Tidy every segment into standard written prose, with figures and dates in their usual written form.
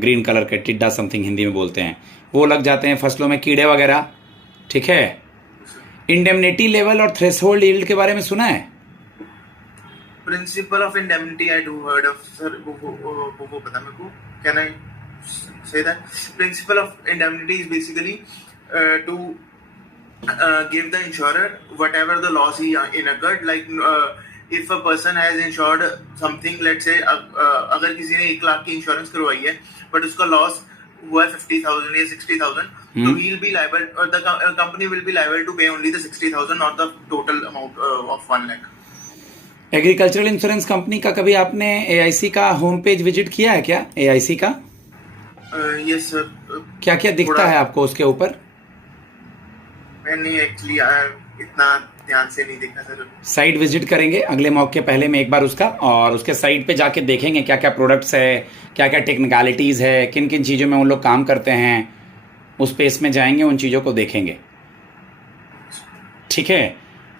Green colour के, टिड्डा something Hindi में बोलते हैं, वो लग जाते हैं फसलों में, कीड़े वगैरह, ठीक है। इंडेमनिटी लेवल और थ्रेशोल्ड यील्ड के बारे में सुना है? Principle of indemnity I do heard of sir, वो पता मेरे को। Can I say that principle of indemnity is basically to give the insurer whatever the loss he incurred, like if a person has insured something, let's say अगर किसी ने 1 लाख की insurance करवाई है बट उसका लॉस हुआ है 50,000 या 60,000, तो he'll be liable, or the company will be liable to pay only the 60,000, not the total amount of 1 lakh. Agricultural insurance company का कभी आपने AIC का होम पेज विजिट किया है क्या? AIC का यस सर। क्या क्या दिखता है आपको उसके ऊपर? मैंने एक्चुअली इतना ध्यान से नहीं देखा सर। साइट विजिट करेंगे अगले मौके पहले में एक बार उसका, और उसके साइट पे जाके देखेंगे क्या क्या प्रोडक्ट्स है, क्या क्या टेक्निकलिटीज़ है, किन किन चीज़ों में उन लोग काम करते हैं, उस पेज में जाएंगे, उन चीज़ों को देखेंगे, ठीक है।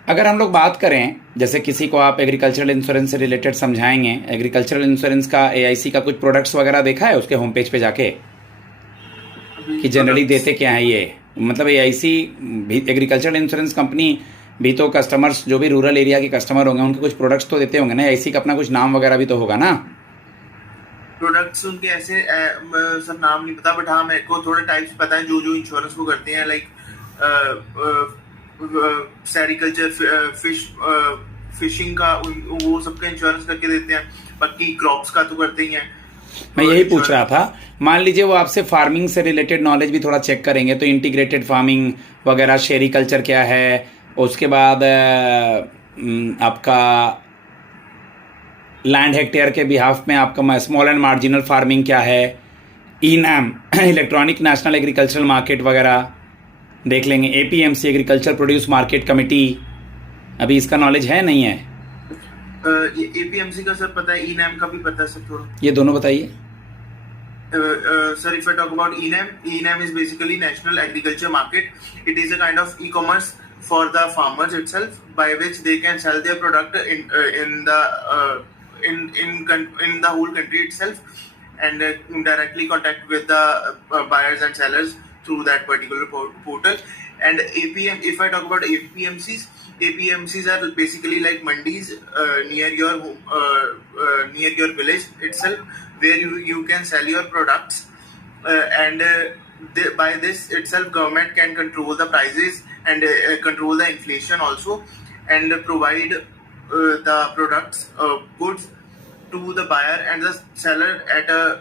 अगर हम लोग बात करें, जैसे किसी को आप एग्रीकल्चरल इंश्योरेंस से रिलेटेड समझाएंगे, एग्रीकल्चरल इंश्योरेंस का AIC का कुछ प्रोडक्ट्स वगैरह देखा है उसके होम पेज पे जाके कि जनरली देते क्या है ये? मतलब AIC भी, एग्रीकल्चरल इंश्योरेंस कंपनी भी तो कस्टमर्स, जो भी रूरल एरिया के कस्टमर होंगे उनके कुछ प्रोडक्ट्स तो देते होंगे ना। AIC का अपना कुछ नाम वगैरह भी तो होगा ना? प्रोडक्ट्स उनके ऐसे सर नाम नहीं पता, बट हाँ मेरे को थोड़े टाइप्स पता है जो इंश्योरेंस को करते हैं, लाइक सेरिकल्चर, फिशिंग का, वो सबका इंश्योरेंस करके देते हैं। बाकी क्रॉप्स का तो करते ही हैं। मैं यही पूछ रहा था, मान लीजिए वो आपसे फार्मिंग से रिलेटेड नॉलेज भी थोड़ा चेक करेंगे, तो इंटीग्रेटेड फार्मिंग वगैरह, शेरिकल्चर क्या है, उसके बाद आपका लैंड हेक्टेयर के बिहाफ में आपका स्मॉल एंड मार्जिनल फार्मिंग क्या है, ENAM electronic national agricultural market वगैरह देख लेंगे, APMC agriculture produce market committee. अभी इसका नॉलेज है नहीं है? ये APMC का सर पता है, ENAM का भी पता है सर थोड़ा। ये दोनों बताइए Sir, if I talk about ENAM is basically National Agriculture Market. It is a kind of e-commerce for the farmers itself, by which they can sell their product in the whole country itself, and directly contact with the buyers and sellers through that particular portal. And if I talk about APMCs are basically like mandis near your village itself, where you can sell your products, and by this itself government can control the prices and control the inflation also, and provide the products, goods to the buyer and the seller at a